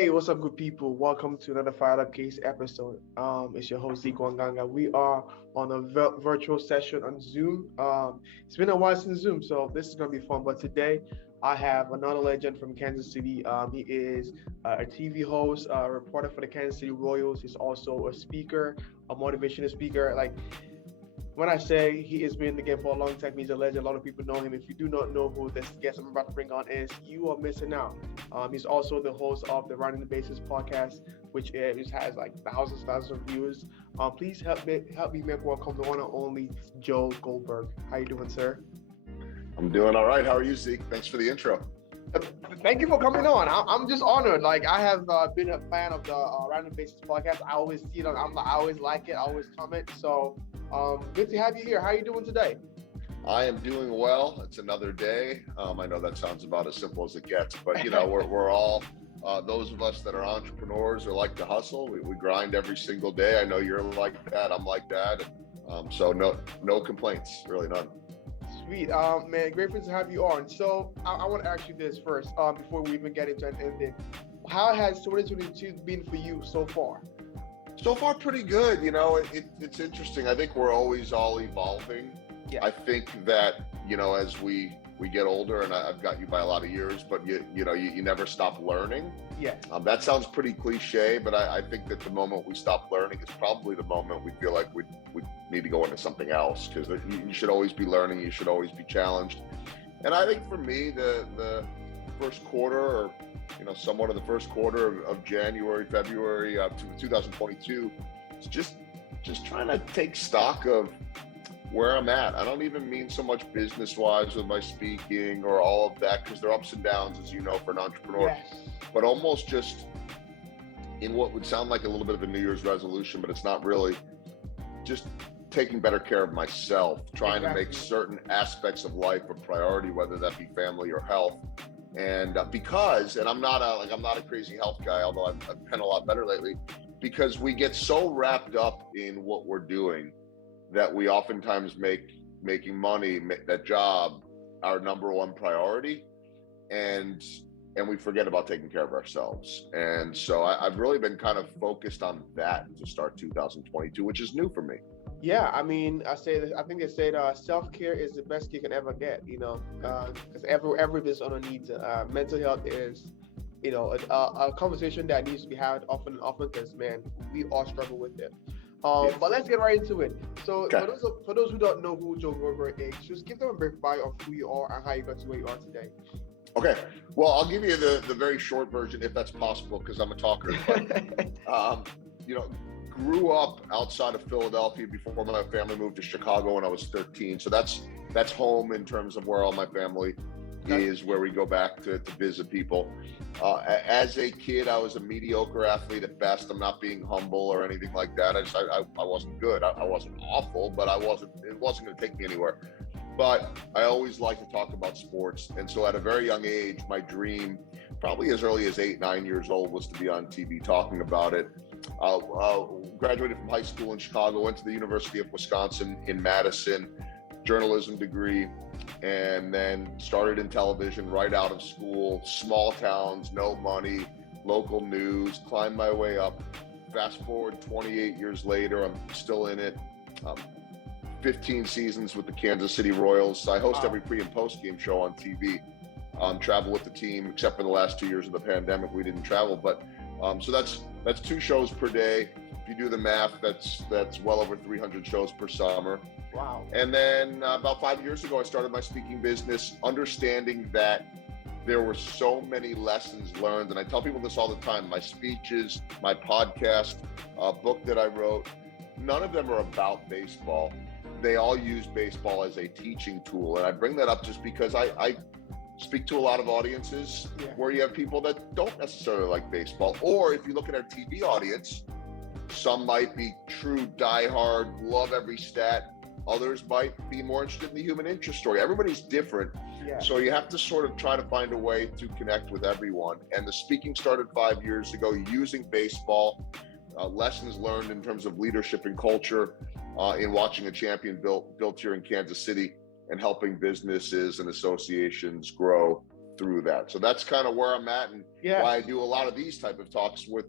Hey, what's up, good people? Welcome to another Fire Up Case episode. It's your host Zeke Wanganga. We are on a virtual session on Zoom. It's been a while since Zoom, so this is gonna be fun. But today, I have another legend from Kansas City. He is a TV host, a reporter for the Kansas City Royals. He's also a speaker, a motivational speaker. Like when I say he has been in the game for a long time, he's a legend. A lot of people know him. If you do not know who this guest I'm about to bring on is, you are missing out. He's also the host of the Running the Bases podcast, which has like thousands of views. Please help me make welcome the one and only Joel Goldberg. How you doing, sir? I'm doing all right. How are you, Zeke? Thanks for the intro. Thank you for coming on. I'm just honored. Like I have been a fan of the Random Bases podcast. I always see it. I always like it. I always comment. So good to have you here. How are you doing today? I am doing well. It's another day. I know that sounds about as simple as it gets, but you know, we're all those of us that are entrepreneurs or like to hustle. We grind every single day. I know you're like that. I'm like that. So no complaints, really none. Sweet, man. Grateful to have you on. So I want to ask you this first, before we even get into an ending. How has 2022 been for you so far? So far, pretty good. You know, it's interesting. I think we're always all evolving. Yeah. I think that, you know, as we get older, and I've got you by a lot of years, but you never stop learning. Yeah. That sounds pretty cliche, but I think that the moment we stop learning is probably the moment we feel like we need to go into something else, because you should always be learning. You should always be challenged. And I think for me, the first quarter, or somewhat of the first quarter of January, February to 2022, is just trying to take stock of where I'm at. I don't even mean so much business-wise with my speaking or all of that, because there are ups and downs, as you know, for an entrepreneur. Yes. But almost just in what would sound like a little bit of a New Year's resolution, but it's not really, just taking better care of myself, trying to make certain aspects of life a priority, whether that be family or health. And I'm not a crazy health guy, although I've been a lot better lately, because we get so wrapped up in what we're doing that we oftentimes making money, that job, our number one priority, and we forget about taking care of ourselves. And so I've really been kind of focused on that to start 2022, which is new for me. Yeah, I mean, I think they said self-care is the best you can ever get, because every business owner needs it. Mental health is, a conversation that needs to be had often, because, man, we all struggle with it. Yes. But let's get right into it. So Okay. for those who don't know who Joel Goldberg is, just give them a brief bio of who you are and how you got to where you are today. Okay, well, I'll give you the very short version, if that's possible, because I'm a talker. But, grew up outside of Philadelphia before my family moved to Chicago when I was 13. So that's home in terms of where all my family is, where we go back to visit people. As a kid, I was a mediocre athlete at best. I'm not being humble or anything like that. I wasn't good. I wasn't awful, but it wasn't going to take me anywhere. But I always like to talk about sports. And so at a very young age, my dream, probably as early as 8-9 years old, was to be on TV talking about it. Graduated from high school in Chicago, went to the University of Wisconsin in Madison, journalism degree, and then started in television right out of school. Small towns, no money, local news, climbed my way up. Fast forward 28 years later, I'm still in it. 15 seasons with the Kansas City Royals. I host every pre and post game show on TV. Travel with the team, except for the last 2 years of the pandemic, we didn't travel. But so that's 2 shows per day. If you do the math, that's well over 300 shows per summer. Wow. And then about 5 years ago, I started my speaking business, understanding that there were so many lessons learned. And I tell people this all the time: my speeches, my podcast, book that I wrote, none of them are about baseball. They all use baseball as a teaching tool. And I bring that up just because I speak to a lot of audiences where you have people that don't necessarily like baseball. Or if you look at our TV audience, some might be true diehard, love every stat. Others might be more interested in the human interest story. Everybody's different. Yeah. So you have to sort of try to find a way to connect with everyone. And the speaking started 5 years ago using baseball, lessons learned in terms of leadership and culture, in watching a champion built here in Kansas City, and helping businesses and associations grow through that. So that's kind of where I'm at, and Yes. why I do a lot of these type of talks with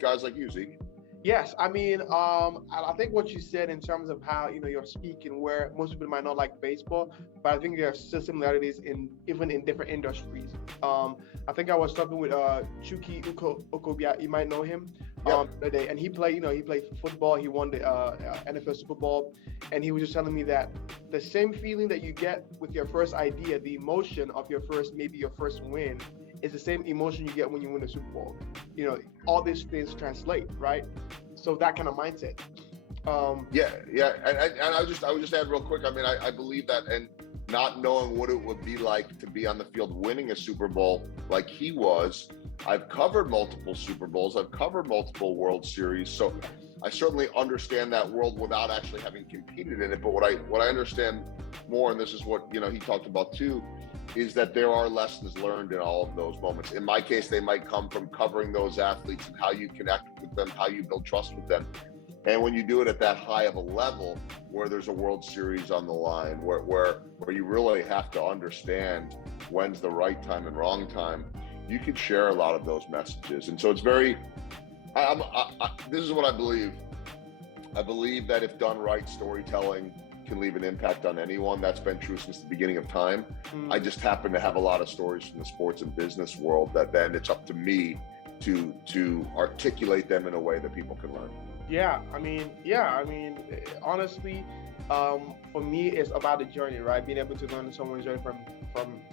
guys like you, Zeke. Yes, I mean, I think what you said in terms of how you're speaking, where most people might not like baseball, but I think there are still similarities even in different industries. I think I was talking with Chuki Okobia, you might know him, today, and he played football. He won the NFL Super Bowl, and he was just telling me that the same feeling that you get with your first idea, the emotion of your first win, is the same emotion you get when you win a Super Bowl. All these things translate, right? So that kind of mindset. And I would just add real quick. I mean, I believe that, and not knowing what it would be like to be on the field winning a Super Bowl like he was. I've covered multiple Super Bowls. I've covered multiple World Series. So I certainly understand that world without actually having competed in it. But what I understand more, and this is what he talked about too, is that there are lessons learned in all of those moments. In my case, they might come from covering those athletes and how you connect with them, how you build trust with them. And when you do it at that high of a level, where there's a World Series on the line, where you really have to understand when's the right time and wrong time, you can share a lot of those messages. And so it's very, this is what I believe. I believe that if done right, storytelling can leave an impact on anyone. That's been true since the beginning of time. I just happen to have a lot of stories from the sports and business world that then it's up to me to articulate them in a way that people can learn. Honestly, for me, it's about the journey, right? Being able to learn someone's journey from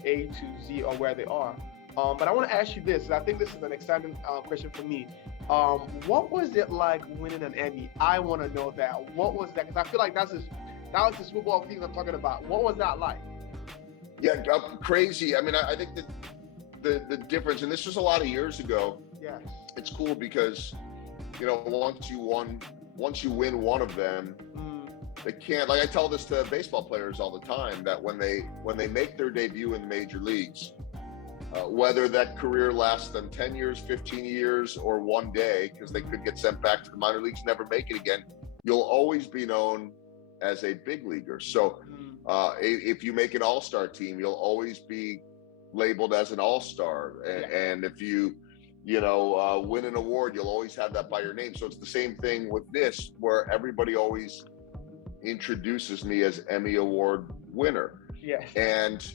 A to Z or where they are. But I want to ask you this, and I think this is an exciting question for me. What was it like winning an Emmy? I want to know that. What was that? Because I feel like that was the Super Bowl thing I'm talking about. What was that like? Yeah, crazy. I mean, I think that the difference, and this was a lot of years ago. Yes. It's cool because, once you win one of them, they can't. Like I tell this to baseball players all the time, that when they make their debut in the major leagues, whether that career lasts them 10 years, 15 years, or one day, because they could get sent back to the minor leagues, never make it again, you'll always be known as a big leaguer. So if you make an all-star team, you'll always be labeled as an all-star. And if you win an award, you'll always have that by your name. So it's the same thing with this, where everybody always introduces me as Emmy Award winner. Yes. And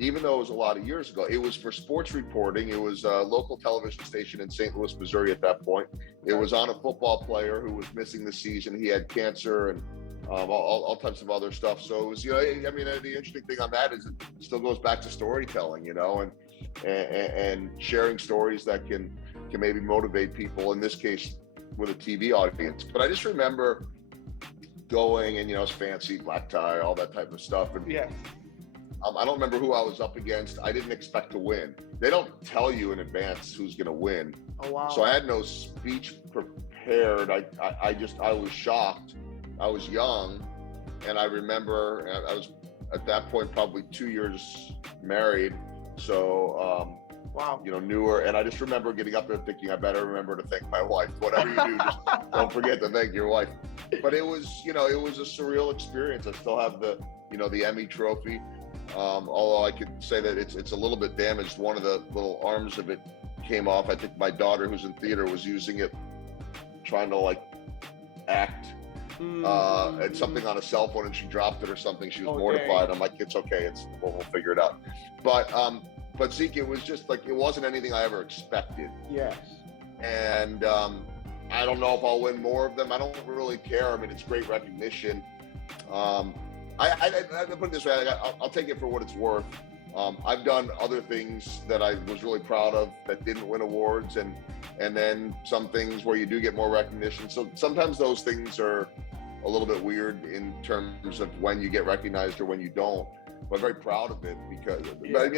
even though it was a lot of years ago, it was for sports reporting. It was a local television station in St. Louis, Missouri at that point. It was on a football player who was missing the season. He had cancer and all types of other stuff. So it was, the interesting thing on that is it still goes back to storytelling, and sharing stories that can maybe motivate people, in this case with a TV audience. But I just remember going and, it's fancy, black tie, all that type of stuff. And yes. I don't remember who I was up against. I didn't expect to win. They don't tell you in advance who's going to win. Oh, wow. So I had no speech prepared. I was shocked. I was young, and I remember I was at that point probably 2 years married. So, wow. Newer. And I just remember getting up there thinking, I better remember to thank my wife. Whatever you do, just don't forget to thank your wife. But it was, it was a surreal experience. I still have the Emmy trophy. Although I could say that it's a little bit damaged. One of the little arms of it came off. I think my daughter, who's in theater, was using it, trying to act at something on a cell phone, and she dropped it or something. She was mortified. I'm like, it's okay. We'll figure it out. But Zeke, it was just it wasn't anything I ever expected. Yes. And I don't know if I'll win more of them. I don't really care. I mean, it's great recognition. I put it this way, I'll take it for what it's worth. I've done other things that I was really proud of that didn't win awards, and then some things where you do get more recognition. So sometimes those things are a little bit weird in terms of when you get recognized or when you don't. But I'm very proud of it because,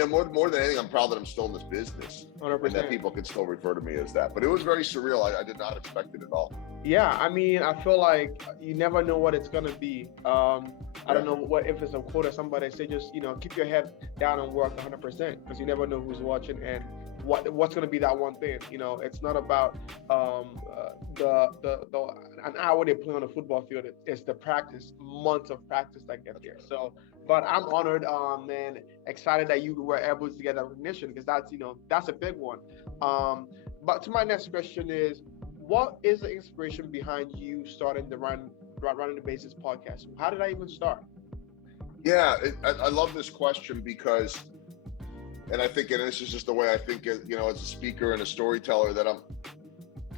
more than anything, I'm proud that I'm still in this business 100%. And that people can still refer to me as that. But it was very surreal. I did not expect it at all. Yeah, I feel like you never know what it's gonna be. I don't know if it's a quote or somebody say, just keep your head down and work 100%, because you never know who's watching and what's gonna be that one thing. It's not about an hour they play on the football field. It's the practice, months of practice that get there. So But I'm honored, and excited that you were able to get that recognition, because that's, that's a big one. But to my next question is, what is the inspiration behind you starting the Running the Bases podcast? How did I even start? Yeah, I love this question because, and I think, and this is just the way I think, as a speaker and a storyteller, that I'll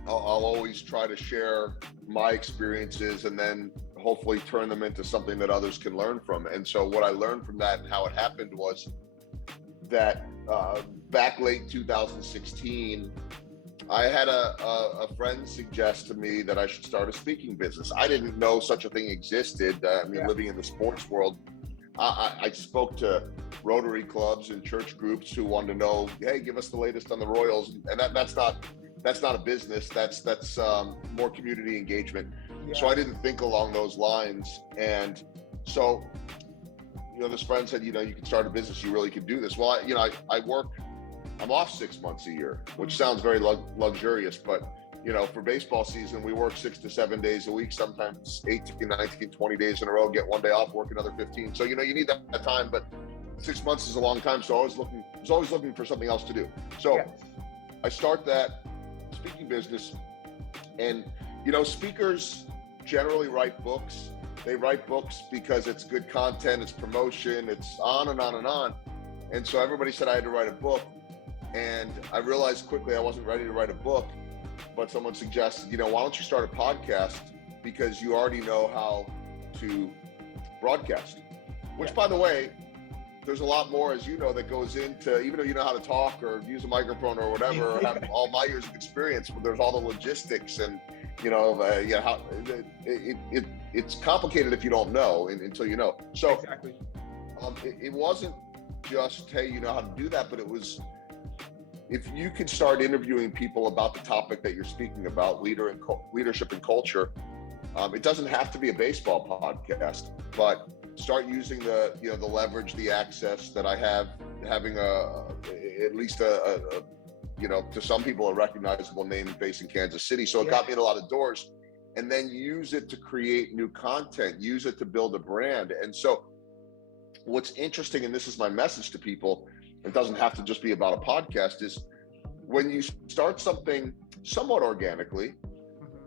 always try to share my experiences and then hopefully turn them into something that others can learn from. And so what I learned from that and how it happened was that back late 2016, I had a friend suggest to me that I should start a speaking business. I didn't know such a thing existed. Living in the sports world, I spoke to Rotary clubs and church groups who wanted to know, hey, give us the latest on the Royals, and that's not a business. That's more community engagement. Yeah. So I didn't think along those lines, and so this friend said, you can start a business. You really can do this. Well, I work. I'm off 6 months a year, which sounds very luxurious, but for baseball season, we work 6 to 7 days a week, sometimes 18, 19, 20 days in a row, get one day off, work another 15. So, you need that time, but 6 months is a long time. So I was always looking for something else to do. So yes. I start that speaking business, and, speakers generally write books. They write books because it's good content, it's promotion, it's on and on and on. And so everybody said I had to write a book. And I realized quickly I wasn't ready to write a book, but someone suggested, why don't you start a podcast, because you already know how to broadcast, which, by the way, there's a lot more, as you know, that goes into, even though you know how to talk or use a microphone or whatever, or have all my years of experience, but there's all the logistics and, how it's complicated if you don't know until you know. So exactly. It wasn't just, hey, you know how to do that, but it was, if you could start interviewing people about the topic that you're speaking about, leadership and culture, it doesn't have to be a baseball podcast, but start using the leverage, the access that I have, having at least to some people, a recognizable name based in Kansas City. So it got me in a lot of doors, and then use it to create new content, use it to build a brand. And so what's interesting, and this is my message to people, it doesn't have to just be about a podcast, is when you start something somewhat organically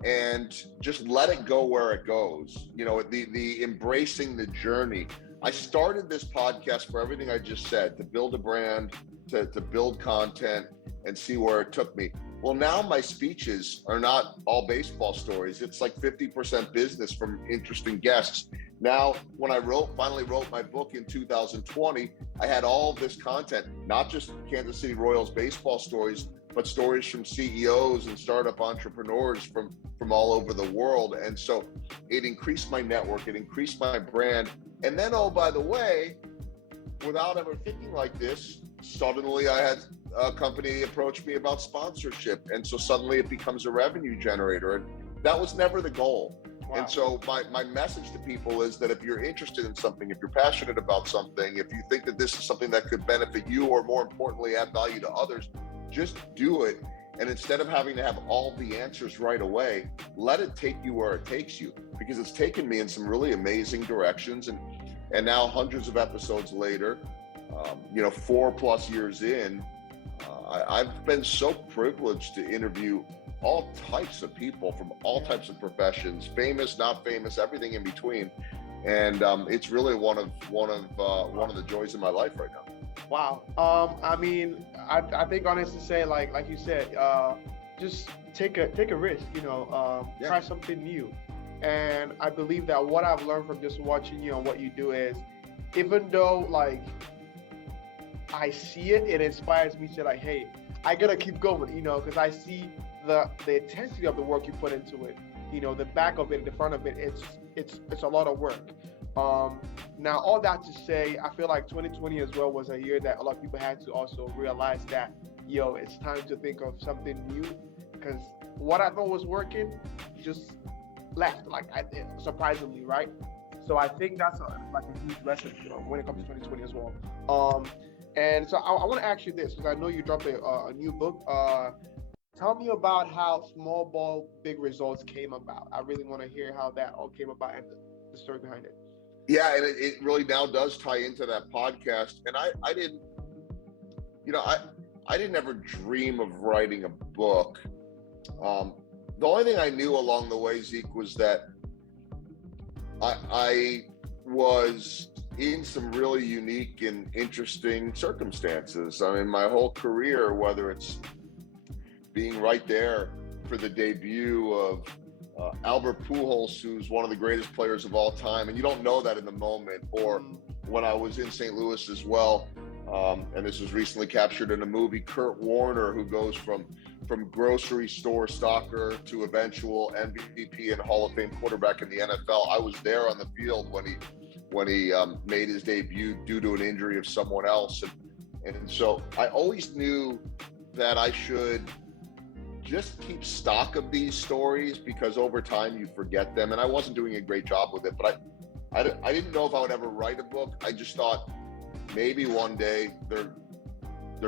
and just let it go where it goes, the embracing the journey. I started this podcast for everything I just said, to build a brand, to build content and see where it took me. Well, now my speeches are not all baseball stories. It's like 50% business from interesting guests. Now, when I finally wrote my book in 2020, I had all this content, not just Kansas City Royals baseball stories, but stories from CEOs and startup entrepreneurs from all over the world. And so it increased my network, it increased my brand. And then, oh, by the way, without ever thinking like this, suddenly I had a company approach me about sponsorship. And so suddenly it becomes a revenue generator. And that was never the goal. Wow. And so my message to people is that if you're interested in something, if you're passionate about something, if you think that this is something that could benefit you, or more importantly, add value to others, just do it. And instead of having to have all the answers right away, let it take you where it takes you, because it's taken me in some really amazing directions. And now, hundreds of episodes later, 4+ years in, I've been so privileged to interview all types of people from all types of professions, famous, not famous, everything in between. And it's really one of the joys of my life right now. Wow. I think honestly say, like you said, just take a risk, try something new. And I believe that what I've learned from just watching you and what you do is, even though I see it, it inspires me to hey, I gotta keep going, because I see the intensity of the work you put into it, the back of it, the front of it, it's a lot of work. Now, all that to say, I feel like 2020 as well was a year that a lot of people had to also realize that, it's time to think of something new, because what I thought was working just left, surprisingly, right? So I think that's a huge lesson, when it comes to 2020 as well. And so I want to ask you this, because I know you dropped a new book. Tell me about how Small Ball, Big Results came about. I really want to hear how that all came about and the story behind it. Yeah, and it really now does tie into that podcast. And I didn't, you know, I didn't ever dream of writing a book. Um, the only thing I knew along the way, Zeke, was that I was in some really unique and interesting circumstances. I mean, my whole career, whether it's being right there for the debut of Albert Pujols, who's one of the greatest players of all time, and you don't know that in the moment, or when I was in St. Louis as well, and this was recently captured in a movie, Kurt Warner, who goes from grocery store stalker to eventual MVP and Hall of Fame quarterback in the NFL. I was there on the field when he made his debut due to an injury of someone else, and so I always knew that I should just keep stock of these stories, because over time you forget them, and I wasn't doing a great job with it. But I didn't know if I would ever write a book. I just thought maybe one day there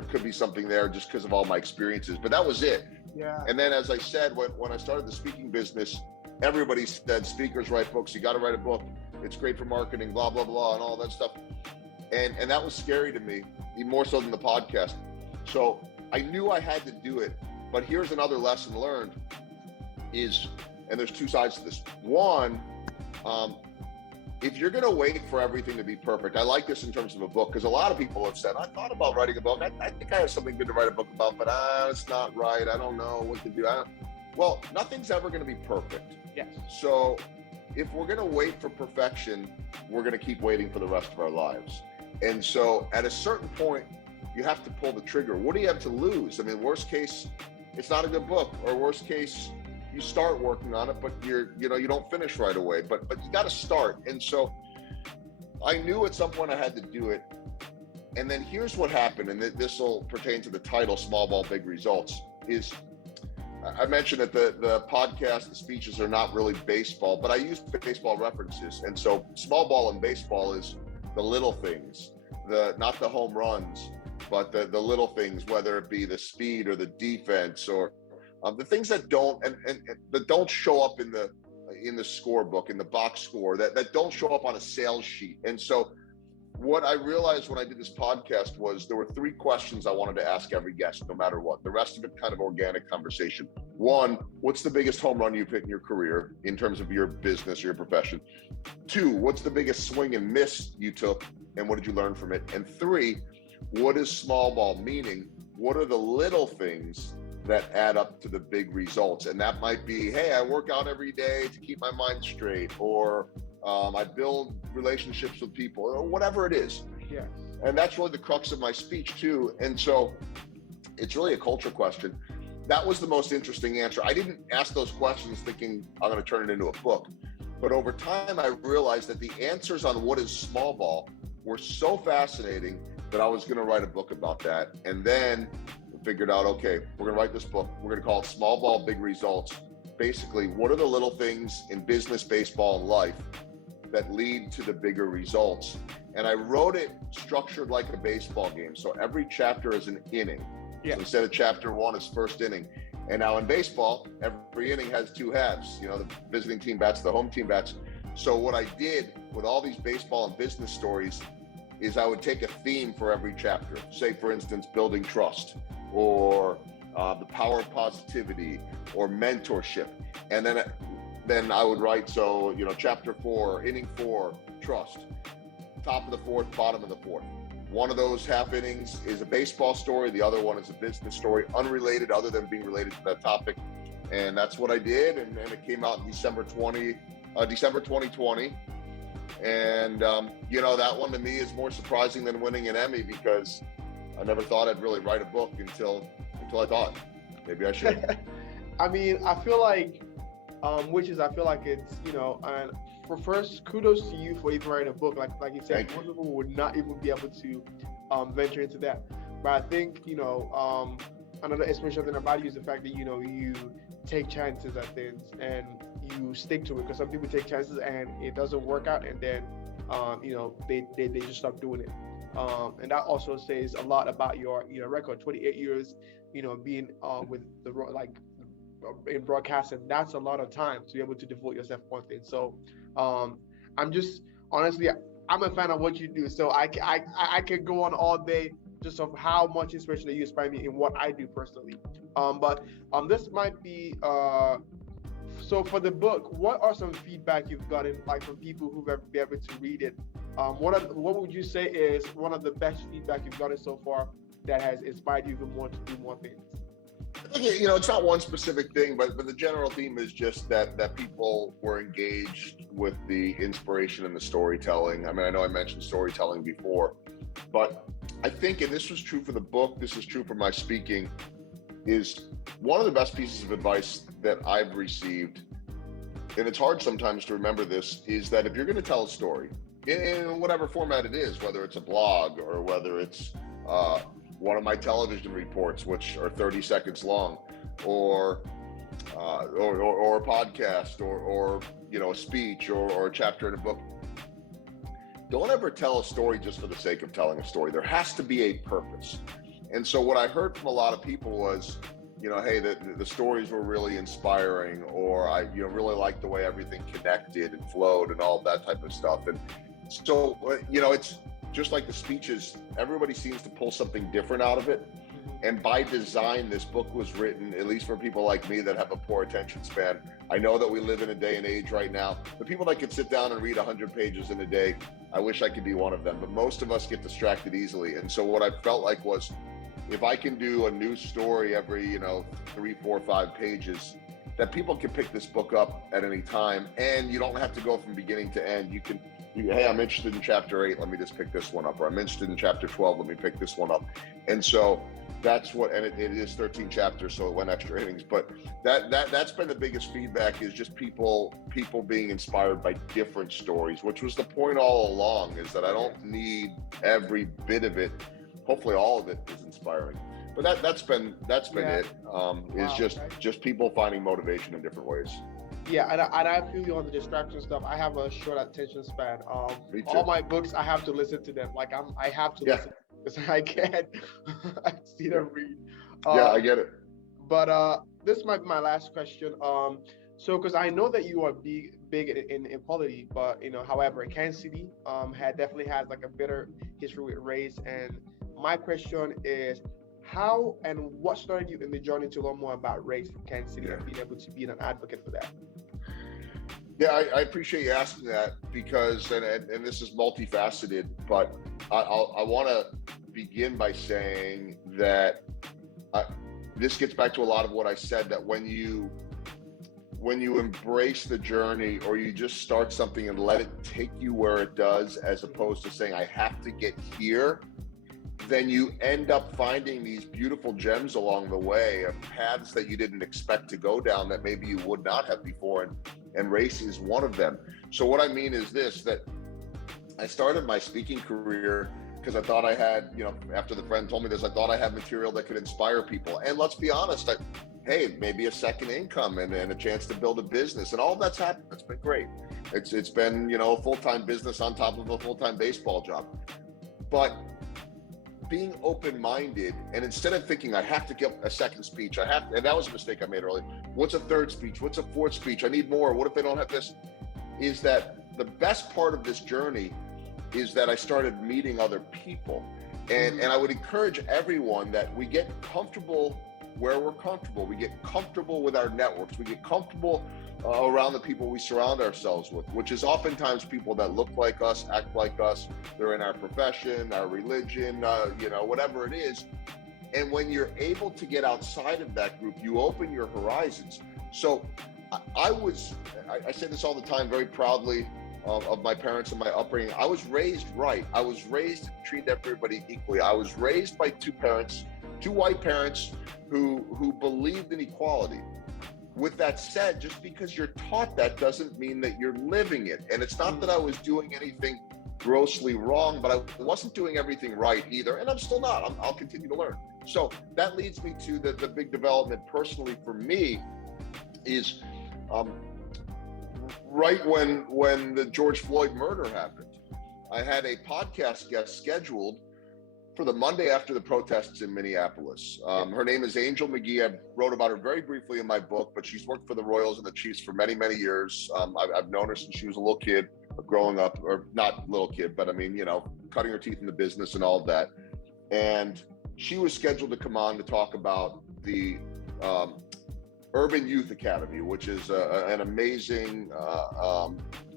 could be something there, just because of all my experiences. But that was it. Yeah. And then, as I said, when I started the speaking business, everybody said speakers write books. You got to write a book. It's great for marketing, blah blah blah, and all that stuff. And that was scary to me, even more so than the podcast. So I knew I had to do it. But here's another lesson learned is, and there's two sides to this. One, if you're going to wait for everything to be perfect, I like this in terms of a book, because a lot of people have said, I thought about writing a book. I think I have something good to write a book about, but it's not right. I don't know what to do. Well, nothing's ever going to be perfect. Yes. So if we're going to wait for perfection, we're going to keep waiting for the rest of our lives. And so at a certain point, you have to pull the trigger. What do you have to lose? I mean, worst case, it's not a good book, or worst case, you start working on it, but you don't finish right away, but you got to start. And so I knew at some point I had to do it. And then here's what happened, and this will pertain to the title, Small Ball, Big Results, is I mentioned that the podcast, the speeches are not really baseball, but I use baseball references. And so small ball in baseball is the little things, not the home runs, but the little things, whether it be the speed or the defense, or the things that don't that don't show up in the scorebook, in the box score, that don't show up on a sales sheet. And so what I realized when I did this podcast was there were three questions I wanted to ask every guest, no matter what. The rest of it kind of organic conversation. One, what's the biggest home run you've hit in your career in terms of your business or your profession? Two, what's the biggest swing and miss you took, and what did you learn from it? And three, what is small ball? Meaning, what are the little things that add up to the big results? And that might be, hey, I work out every day to keep my mind straight, or I build relationships with people, or whatever it is. Yes. And that's really the crux of my speech too. And so it's really a culture question. That was the most interesting answer. I didn't ask those questions thinking I'm going to turn it into a book. But over time, I realized that the answers on what is small ball were so fascinating that I was going to write a book about that. And then figured out, okay, we're going to write this book. We're going to call it Small Ball, Big Results. Basically, what are the little things in business, baseball, and life that lead to the bigger results? And I wrote it structured like a baseball game. So every chapter is an inning. Yeah. So instead of chapter one is first inning. And now in baseball, every inning has two halves. The visiting team bats, the home team bats. So what I did with all these baseball and business stories is I would take a theme for every chapter. Say, for instance, building trust, or the power of positivity, or mentorship. And then I would write, so, chapter 4, inning 4, trust. Top of the fourth, bottom of the fourth. One of those half innings is a baseball story. The other one is a business story, unrelated other than being related to that topic. And that's what I did. And it came out in December 2020. And, that one to me is more surprising than winning an Emmy, because I never thought I'd really write a book until I thought maybe I should. I mean, I feel like it's, and for first, kudos to you for even writing a book. Like you said, most people would not even be able to venture into that. But I think, another inspirational thing about you is the fact that, you take chances at things and you stick to it, because some people take chances and it doesn't work out, and then, they just stop doing it. And that also says a lot about your record. 28 years, being with in broadcasting. That's a lot of time to be able to devote yourself to one thing. So I'm just honestly, I'm a fan of what you do. So I can go on all day just of how much inspiration that you inspire me in what I do personally. But this might be so for the book, what are some feedback you've gotten like from people who've ever been able to read it? What would you say is one of the best feedback you've gotten so far that has inspired you even more to do more things? I think, you know, it's not one specific thing, but the general theme is just that people were engaged with the inspiration and the storytelling. I mean, I know I mentioned storytelling before, but I think, and this was true for the book, this is true for my speaking, is one of the best pieces of advice that I've received, and it's hard sometimes to remember this, is that if you're going to tell a story in whatever format it is, whether it's a blog or whether it's one of my television reports, which are 30 seconds long, or a podcast, or you know, a speech, or a chapter in a book, don't ever tell a story just for the sake of telling a story. There has to be a purpose. And so what I heard from a lot of people was, you know, hey, the stories were really inspiring, or I, you know, really liked the way everything connected and flowed and all that type of stuff. And so, you know, it's just like the speeches, everybody seems to pull something different out of it. And by design, this book was written, at least for people like me that have a poor attention span. I know that we live in a day and age right now, the people that could sit down and read 100 pages in a day, I wish I could be one of them, but most of us get distracted easily. And so what I felt like was, if I can do a new story every, you know, 3, 4, 5 pages, that people can pick this book up at any time, and you don't have to go from beginning to end. You can, hey, I'm interested in chapter 8, let me just pick this one up, or I'm interested in chapter 12, let me pick this one up. And so that's what, and it is 13 chapters, so it went extra innings, but that's been the biggest feedback, is just people being inspired by different stories, which was the point all along, is that I don't need every bit of it. Hopefully all of it is inspiring, but that's been it. Is just people finding motivation in different ways. Yeah, and I feel you on the distraction stuff. I have a short attention span. All my books, I have to listen to them. Like I have to listen, because I can't see them read. Yeah, I get it. But this might be my last question. So because I know that you are big in equality, but you know, however, Kansas City definitely has like a bitter history with race. And my question is, how and what started you in the journey to learn more about race in Kansas City and being able to be an advocate for that? Yeah, I appreciate you asking that, because, and this is multifaceted, but I want to begin by saying that this gets back to a lot of what I said, that when you embrace the journey, or you just start something and let it take you where it does, as opposed to saying, I have to get here, then you end up finding these beautiful gems along the way of paths that you didn't expect to go down, that maybe you would not have before. And race is one of them. So what I mean is this, that I started my speaking career because I thought I had, you know, after the friend told me this, I thought I had material that could inspire people. And let's be honest, hey, maybe a second income and a chance to build a business, and all of that's happened. It's been great. It's been, you know, a full-time business on top of a full-time baseball job. But being open-minded, and instead of thinking I have to get a second speech, and that was a mistake I made earlier. What's a third speech? What's a fourth speech? I need more. What if they don't have this? Is that the best part of this journey is that I started meeting other people. And I would encourage everyone that we get comfortable where we're comfortable. We get comfortable with our networks. We get comfortable around the people we surround ourselves with, which is oftentimes people that look like us, act like us. They're in our profession, our religion, you know, whatever it is. And when you're able to get outside of that group, you open your horizons. So I say this all the time, very proudly, of my parents and my upbringing. I was raised right. I was raised to treat everybody equally. I was raised by two white parents who believed in equality. With that said, just because you're taught that doesn't mean that you're living it. And it's not that I was doing anything grossly wrong, but I wasn't doing everything right either. And I'm still not. I'll continue to learn. So that leads me to the big development personally for me is right when the George Floyd murder happened, I had a podcast guest scheduled for the Monday after the protests in Minneapolis. Her name is Angel McGee. I wrote about her very briefly in my book, but she's worked for the Royals and the Chiefs for many, many years. I've known her since she was a little kid. growing up, or not little kid, but I mean, cutting her teeth in the business and all of that. And she was scheduled to come on to talk about the Urban Youth Academy, which is an amazing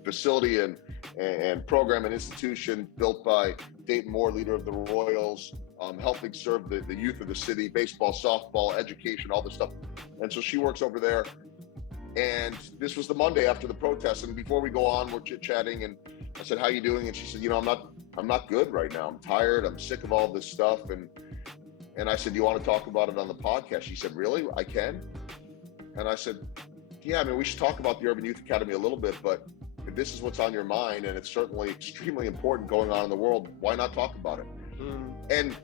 facility and program and institution built by Dayton Moore, leader of the Royals, helping serve the youth of the city, baseball, softball, education, all this stuff. And so she works over there. And this was the Monday after the protest. And before we go on, we're chit-chatting, and I said, "How you doing?" And she said, I'm not good right now. I'm tired. I'm sick of all this stuff. And I said, "Do you want to talk about it on the podcast?" She said, "Really? I can?" And I said, "Yeah, I mean, we should talk about the Urban Youth Academy a little bit, but if this is what's on your mind, and it's certainly extremely important going on in the world, why not talk about it?" And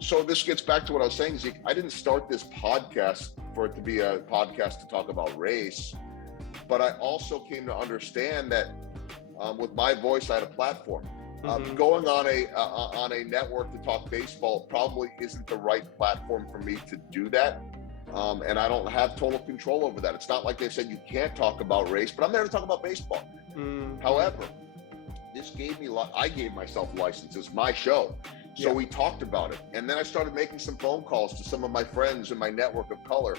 so this gets back to what I was saying, Zeke. I didn't start this podcast for it to be a podcast to talk about race, but I also came to understand that with my voice, I had a platform. Going on a network to talk baseball probably isn't the right platform for me to do that. And I don't have total control over that. It's not like they said you can't talk about race, but I'm there to talk about baseball. However, this I gave myself license. It's my show. So we talked about it. And then I started making some phone calls to some of my friends in my network of color.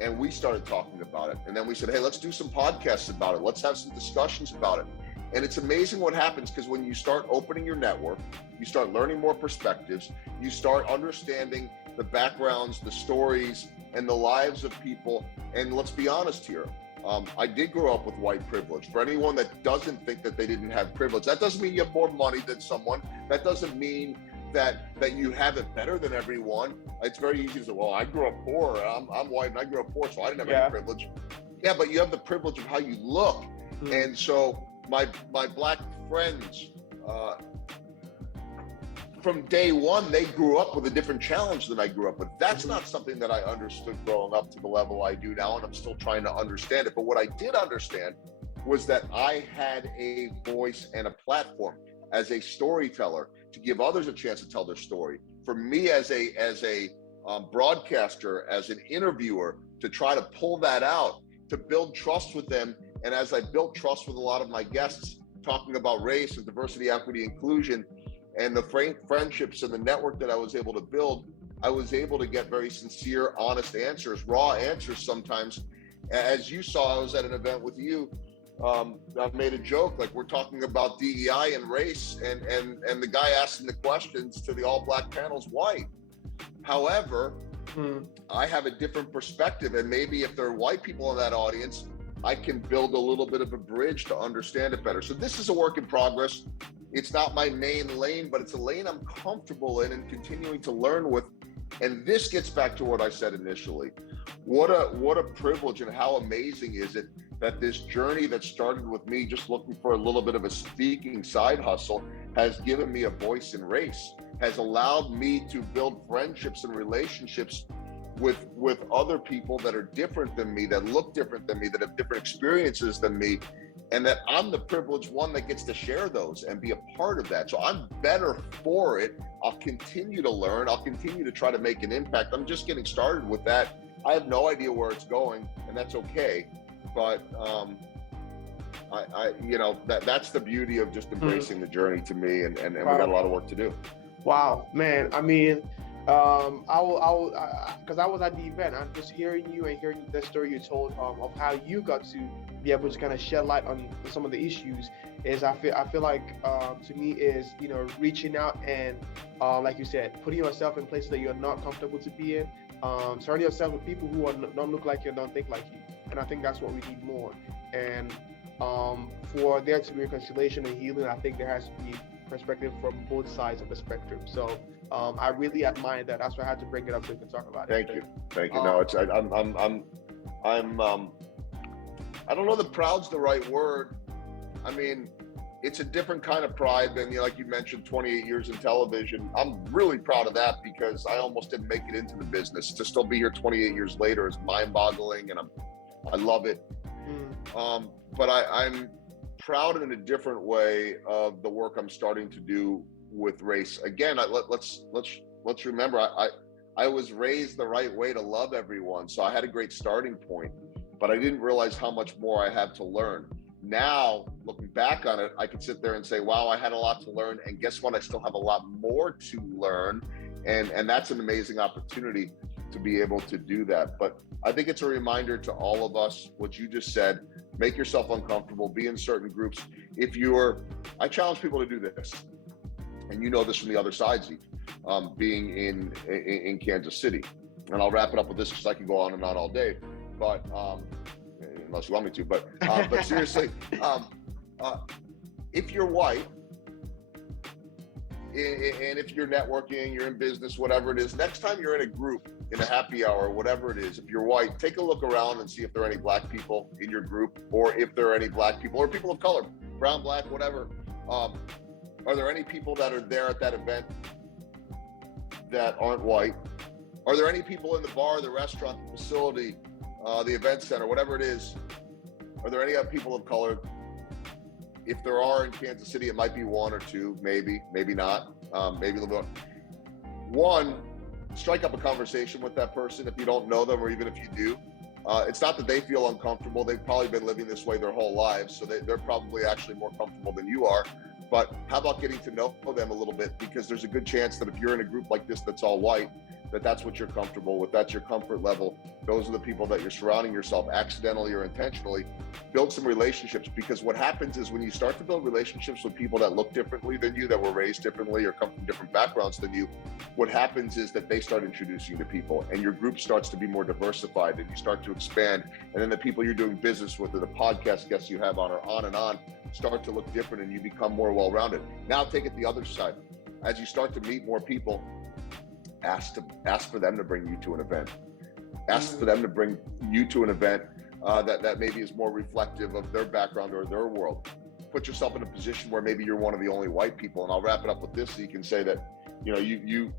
And we started talking about it. And then we said, "Hey, let's do some podcasts about it. Let's have some discussions about it." And it's amazing what happens, because when you start opening your network, you start learning more perspectives, you start understanding the backgrounds, the stories, and the lives of people. And let's be honest here. I did grow up with white privilege. For anyone that doesn't think that they didn't have privilege, that doesn't mean you have more money than someone. That doesn't mean that you have it better than everyone. It's very easy to say, "Well, I grew up poor. I'm white and I grew up poor, so I didn't have any privilege." Yeah, but you have the privilege of how you look. And so my black friends, from day one, they grew up with a different challenge than I grew up with. That's not something that I understood growing up to the level I do now, and I'm still trying to understand it. But what I did understand was that I had a voice and a platform as a storyteller to give others a chance to tell their story. For me as a broadcaster, as an interviewer, to try to pull that out, to build trust with them. And as I built trust with a lot of my guests, talking about race and diversity, equity, inclusion, and the friendships and the network that I was able to build, I was able to get very sincere, honest answers, raw answers sometimes. As you saw, I was at an event with you. I made a joke, like, we're talking about DEI and race, and the guy asking the questions to the all-black panel's white. However, I have a different perspective, and maybe if there are white people in that audience, I can build a little bit of a bridge to understand it better. So this is a work in progress. It's not my main lane, but it's a lane I'm comfortable in and continuing to learn with. And this gets back to what I said initially. What a privilege, and how amazing is it that this journey that started with me just looking for a little bit of a speaking side hustle has given me a voice in race, has allowed me to build friendships and relationships with other people that are different than me, that look different than me, that have different experiences than me, and that I'm the privileged one that gets to share those and be a part of that. So I'm better for it. I'll continue to learn. I'll continue to try to make an impact. I'm just getting started with that. I have no idea where it's going, and that's okay. But that's the beauty of just embracing the journey to me, and we got a lot of work to do. Wow, man. I mean, because I was at the event, I'm just hearing you and hearing the story you told of how you got to be able to kind of shed light on some of the issues. Is I feel like to me is reaching out and like you said, putting yourself in places that you're not comfortable to be in, surrounding yourself with people who don't look like you and don't think like you. And I think that's what we need more. And for there to be reconciliation and healing, I think there has to be perspective from both sides of the spectrum. So I really admire that. That's why I had to bring it up so we can talk about it. Thank you. No, it's I don't know that proud's the right word. I mean, it's a different kind of pride than, like you mentioned, 28 years in television. I'm really proud of that, because I almost didn't make it into the business. To still be here 28 years later is mind-boggling, and I love it. But I'm proud in a different way of the work I'm starting to do with race. Again, let's remember, I was raised the right way to love everyone, so I had a great starting point, but I didn't realize how much more I had to learn. Now, looking back on it, I can sit there and say, wow, I had a lot to learn. And guess what? I still have a lot more to learn. And that's an amazing opportunity to be able to do that. But I think it's a reminder to all of us, what you just said, make yourself uncomfortable, be in certain groups. I challenge people to do this. And you know this from the other side, Zeke, being in Kansas City. And I'll wrap it up with this because I can go on and on all day, but unless you want me to. But seriously, if you're white, and if you're networking, you're in business, whatever it is, next time you're in a group, in a happy hour, whatever it is, if you're white, take a look around and see if there are any black people in your group, or if there are any black people or people of color, brown, black, whatever. Are there any people that are there at that event that aren't white? Are there any people in the bar, the restaurant, the facility, the event center, whatever it is? Are there any other people of color? If there are in Kansas City, it might be one or two, maybe not, maybe a little bit. One, strike up a conversation with that person if you don't know them, or even if you do. It's not that they feel uncomfortable. They've probably been living this way their whole lives, so they're probably actually more comfortable than you are. But how about getting to know them a little bit? Because there's a good chance that if you're in a group like this that's all white, that's what you're comfortable with, that's your comfort level. Those are the people that you're surrounding yourself, accidentally or intentionally. Build some relationships, because what happens is when you start to build relationships with people that look differently than you, that were raised differently or come from different backgrounds than you, what happens is that they start introducing you to people, and your group starts to be more diversified, and you start to expand. And then the people you're doing business with, or the podcast guests you have on and on, start to look different, and you become more well-rounded. Now take it the other side. As you start to meet more people, ask for them to bring you to an event. Ask for them to bring you to an event that maybe is more reflective of their background or their world. Put yourself in a position where maybe you're one of the only white people. And I'll wrap it up with this, so you can say that, you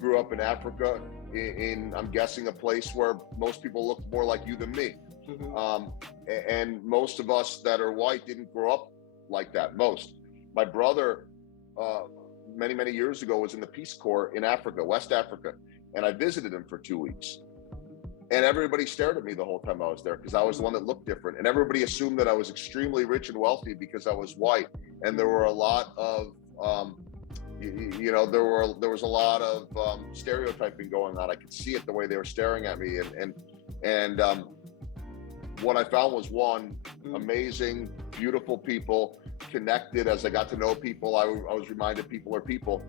grew up in Africa, in I'm guessing a place where most people look more like you than me. Mm-hmm. And most of us that are white didn't grow up like that. My brother, many years ago, was in the Peace Corps in Africa, West Africa, and I visited him for 2 weeks. And everybody stared at me the whole time I was there, because I was the one that looked different. And everybody assumed that I was extremely rich and wealthy because I was white. And there were a lot of, there was a lot of stereotyping going on. I could see it the way they were staring at me. And what I found was, one, amazing, beautiful people, connected. As I got to know people, I was reminded people are people.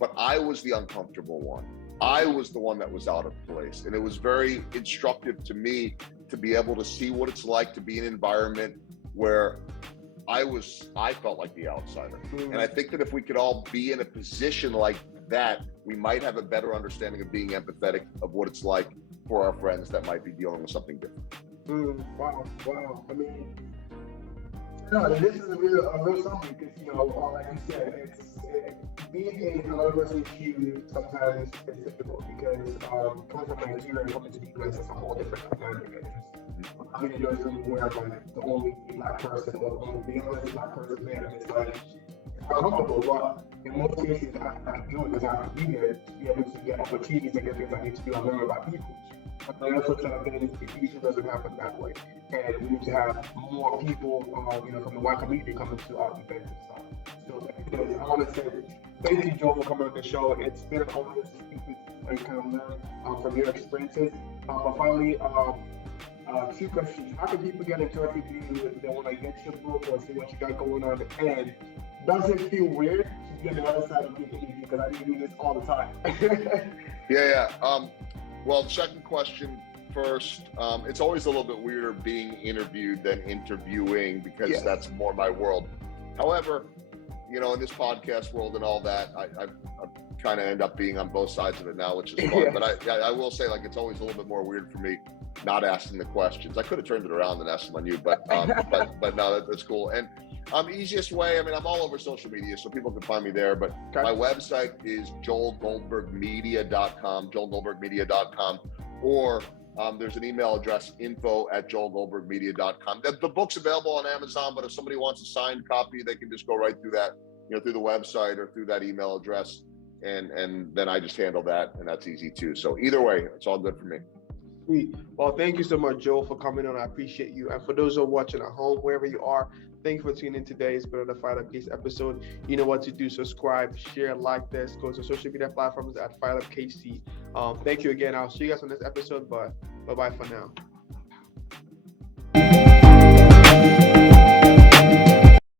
But I was the uncomfortable one. I was the one that was out of place. And it was very instructive to me to be able to see what it's like to be in an environment where I felt like the outsider. And I think that if we could all be in a position like that, we might have a better understanding of being empathetic of what it's like for our friends that might be dealing with something different. Wow. I mean, no, this is a real something, because, like you said, being a LGBTQ sometimes is difficult, because coming from Nigeria and coming to the US is a whole different dynamic. I mean, it doesn't where I'm like the only black person, or the only black person there, and it's like, it's uncomfortable, but in most cases, I have to do it because I have to be there to be able to get opportunities and get things I need to do and learn about people. But the other side of it is it usually doesn't happen that way. And we need to have more people, from the white community coming to our events and stuff. So I want to say thank you, Joel, for coming on the show. It's been an honor to speak with you and kind of learn from your experiences. But finally, 2 questions. How can people get in touch with you if they want to get your book or see what you got going on? And does it feel weird to be on the other side of the interview? Because I do this all the time. Yeah. Well, the second question first. It's always a little bit weirder being interviewed than interviewing, because that's more my world. However, in this podcast world and all that, I kind of end up being on both sides of it now, which is fun. But I will say, like, it's always a little bit more weird for me not asking the questions. I could have turned it around and asked them on you, but no, that's cool. And easiest way, I'm all over social media, so people can find me there. But my website is joelgoldbergmedia.com, joelgoldbergmedia.com, or there's an email address, info@joelgoldbergmedia.com. The book's available on Amazon, but if somebody wants a signed copy, they can just go right through that, through the website or through that email address. And then I just handle that, and that's easy too. So either way, it's all good for me. Sweet. Well, thank you so much, Joel, for coming on. I appreciate you. And for those who are watching at home, wherever you are, thank you for tuning in today. It's been another Fire Up Case episode. You know what to do. Subscribe, share, like this. Go to social media platforms at Fire Up KC. Thank you again. I'll see you guys on this episode, but bye-bye for now.